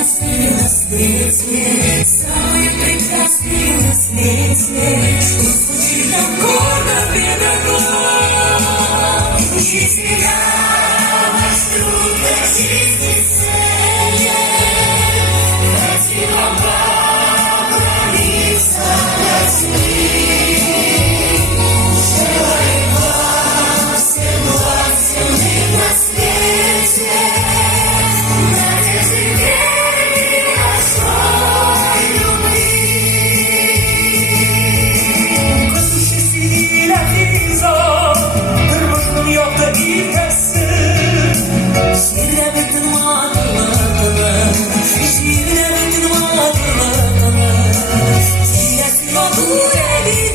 прекрасный на свете, самый прекрасный на свете, что звучит нам гордо педагог. Учителя, ваш труд на жизни ценен, хотим вам поклониться на земле. Желаем вам всем благ земных на свете, надежды, веры и большой любви. Kızışı silah izah, kırmızının yokta ilkesi. Şiirle bütün matılığını, şiirle bütün matılığını, silesin o guredi.